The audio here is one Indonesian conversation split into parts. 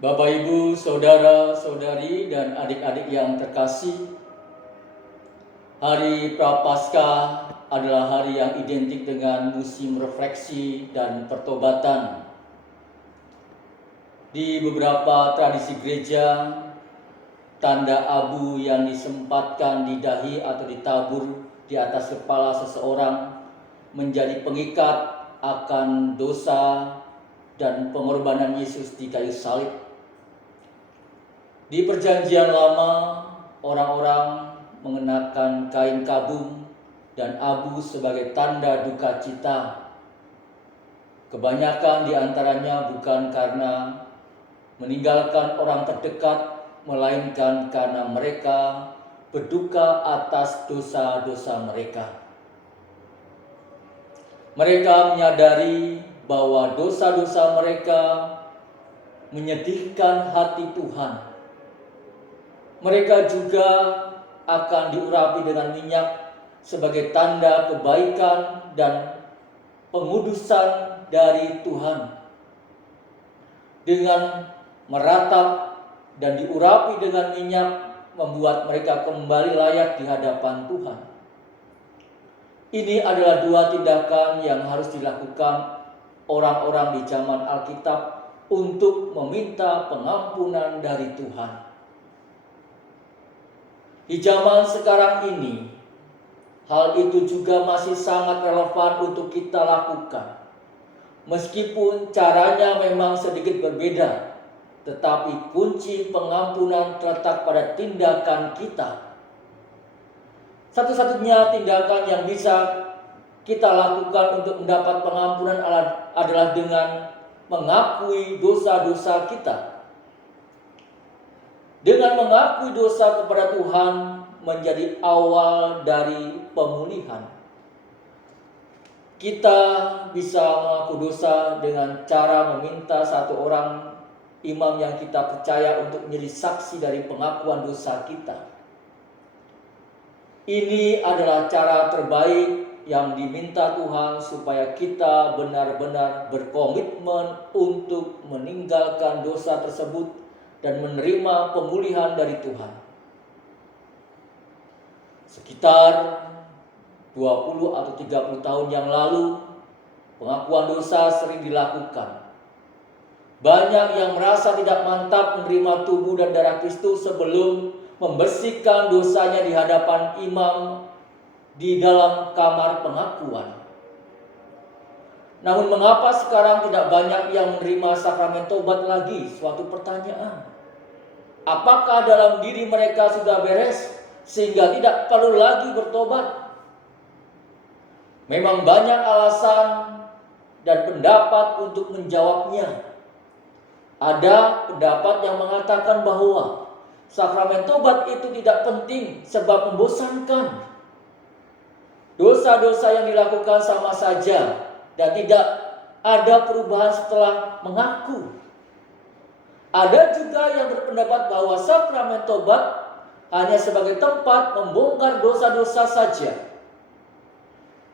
Bapak, Ibu, saudara-saudari, dan adik-adik yang terkasih, Hari Prapaskah adalah hari yang identik dengan musim refleksi dan pertobatan. Di beberapa tradisi gereja, tanda abu yang disempatkan di dahi atau ditabur di atas kepala seseorang menjadi pengikat akan dosa dan pengorbanan Yesus di kayu salib. Di Perjanjian Lama, orang-orang mengenakan kain kabung dan abu sebagai tanda duka cita. Kebanyakan di antaranya bukan karena meninggalkan orang terdekat, melainkan karena mereka berduka atas dosa-dosa mereka. Mereka menyadari bahwa dosa-dosa mereka menyedihkan hati Tuhan. Mereka juga akan diurapi dengan minyak sebagai tanda kebaikan dan pengudusan dari Tuhan. Dengan meratap dan diurapi dengan minyak membuat mereka kembali layak di hadapan Tuhan. Ini adalah dua tindakan yang harus dilakukan orang-orang di zaman Alkitab untuk meminta pengampunan dari Tuhan. Di zaman sekarang ini, hal itu juga masih sangat relevan untuk kita lakukan. Meskipun caranya memang sedikit berbeda, tetapi kunci pengampunan terletak pada tindakan kita. Satu-satunya tindakan yang bisa kita lakukan untuk mendapat pengampunan adalah dengan mengakui dosa-dosa kita. Dengan mengakui dosa kepada Tuhan menjadi awal dari pemulihan. Kita bisa mengaku dosa dengan cara meminta satu orang imam yang kita percaya untuk menjadi saksi dari pengakuan dosa kita. Ini adalah cara terbaik yang diminta Tuhan supaya kita benar-benar berkomitmen untuk meninggalkan dosa tersebut dan menerima pemulihan dari Tuhan. Sekitar 20 atau 30 tahun yang lalu, pengakuan dosa sering dilakukan. Banyak yang merasa tidak mantap menerima tubuh dan darah Kristus sebelum membersihkan dosanya di hadapan imam di dalam kamar pengakuan. Namun mengapa sekarang tidak banyak yang menerima sakramen tobat lagi? Suatu pertanyaan. Apakah dalam diri mereka sudah beres sehingga tidak perlu lagi bertobat? Memang banyak alasan dan pendapat untuk menjawabnya. Ada pendapat yang mengatakan bahwa sakramen tobat itu tidak penting sebab membosankan. Dosa-dosa yang dilakukan sama saja dan tidak ada perubahan setelah mengaku. Ada juga yang berpendapat bahwa sakramen tobat hanya sebagai tempat membongkar dosa-dosa saja.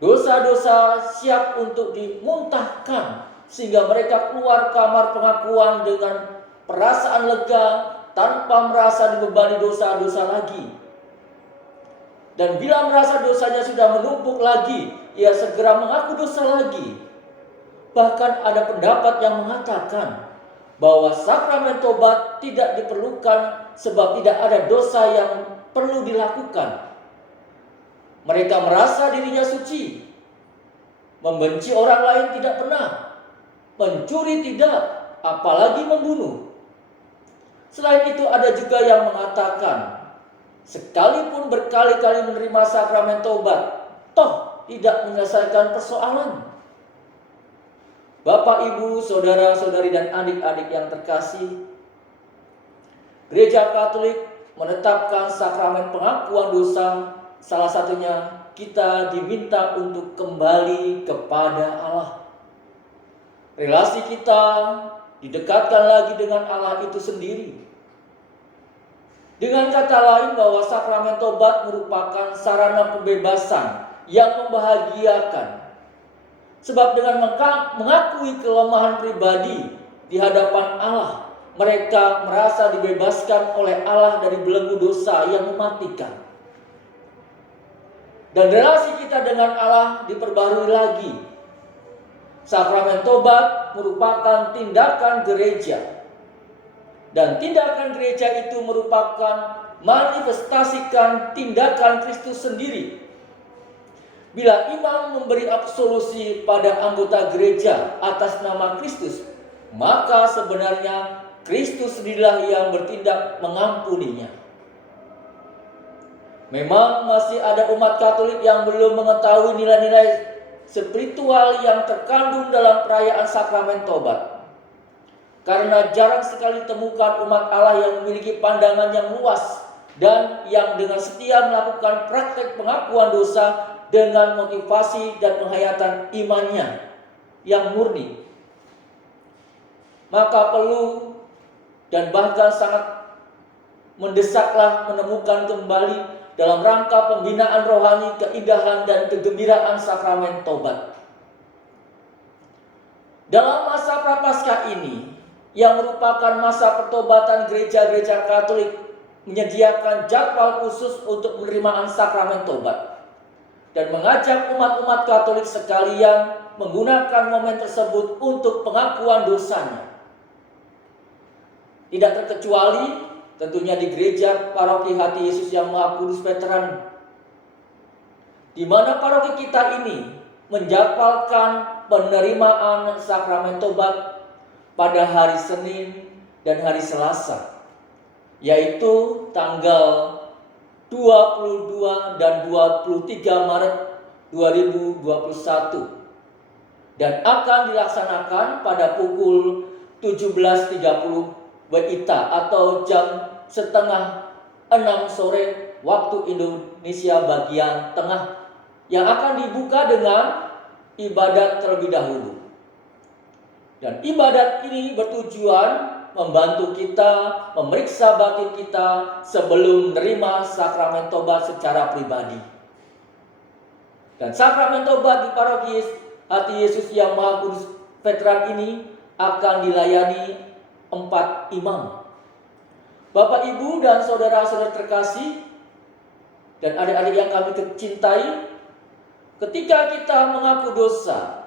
Dosa-dosa siap untuk dimuntahkan sehingga mereka keluar kamar pengakuan dengan perasaan lega tanpa merasa dibebani dosa-dosa lagi. Dan bila merasa dosanya sudah menumpuk lagi, ia segera mengaku dosa lagi. Bahkan ada pendapat yang mengatakan bahwa sakramen tobat tidak diperlukan sebab tidak ada dosa yang perlu dilakukan. Mereka merasa dirinya suci, membenci orang lain tidak pernah, mencuri tidak, apalagi membunuh. Selain itu ada juga yang mengatakan, sekalipun berkali-kali menerima sakramen tobat, toh tidak menyelesaikan persoalan. Bapak, Ibu, saudara-saudari, dan adik-adik yang terkasih, Gereja Katolik menetapkan sakramen pengakuan dosa. Salah satunya kita diminta untuk kembali kepada Allah. Relasi kita didekatkan lagi dengan Allah itu sendiri. Dengan kata lain bahwa sakramen tobat merupakan sarana pembebasan yang membahagiakan. Sebab dengan mengakui kelemahan pribadi di hadapan Allah mereka merasa dibebaskan oleh Allah dari belenggu dosa yang mematikan. Dan relasi kita dengan Allah diperbarui lagi. Sakramen tobat merupakan tindakan gereja. Dan tindakan gereja itu merupakan manifestasikan tindakan Kristus sendiri. Bila imam memberi absolusi pada anggota gereja atas nama Kristus, maka sebenarnya Kristus sendirilah yang bertindak mengampuninya. Memang masih ada umat Katolik yang belum mengetahui nilai-nilai spiritual yang terkandung dalam perayaan sakramen tobat. Karena jarang sekali ditemukan umat Allah yang memiliki pandangan yang luas dan yang dengan setia melakukan praktek pengakuan dosa dengan motivasi dan penghayatan imannya yang murni. Maka perlu dan bahkan sangat mendesaklah menemukan kembali dalam rangka pembinaan rohani keindahan dan kegembiraan sakramen tobat. Dalam masa Prapaskah ini, yang merupakan masa pertobatan gereja-gereja Katolik menyediakan jadwal khusus untuk penerimaan sakramen tobat dan mengajak umat-umat Katolik sekalian menggunakan momen tersebut untuk pengakuan dosanya. Tidak terkecuali tentunya di gereja paroki Hati Yesus yang Maha Kudus Veteran, di mana paroki kita ini menjadwalkan penerimaan sakramen tobat pada hari Senin dan hari Selasa, yaitu tanggal 22 dan 23 Maret 2021 dan akan dilaksanakan pada pukul 17.30 WITA atau jam setengah 6 sore waktu Indonesia bagian tengah, yang akan dibuka dengan ibadat terlebih dahulu. Dan ibadat ini bertujuan membantu kita memeriksa batin kita sebelum menerima sakramen tobat secara pribadi. Dan sakramen tobat di paroki Hati Yesus yang Maha Kudus Veteran ini akan dilayani 4 imam. Bapak, Ibu, dan saudara-saudara terkasih dan adik-adik yang kami cintai, ketika kita mengaku dosa,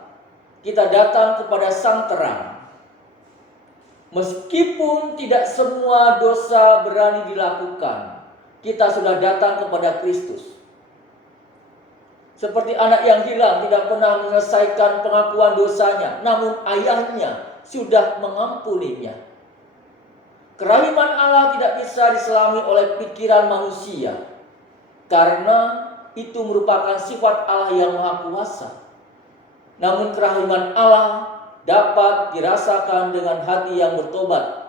kita datang kepada Sang Terang. Meskipun tidak semua dosa berani dilakukan, kita sudah datang kepada Kristus. Seperti anak yang hilang tidak pernah menyelesaikan pengakuan dosanya, namun ayahnya sudah mengampuninya. Kerahiman Allah tidak bisa diselami oleh pikiran manusia, karena itu merupakan sifat Allah yang Maha Kuasa. Namun kerahiman Allah dapat dirasakan dengan hati yang bertobat.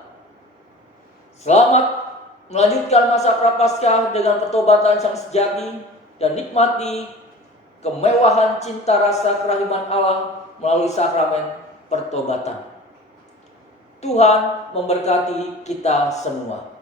Selamat melanjutkan masa Prapaskah dengan pertobatan yang sejati dan nikmati kemewahan cinta rasa kerahiman Allah melalui sakramen pertobatan. Tuhan memberkati kita semua.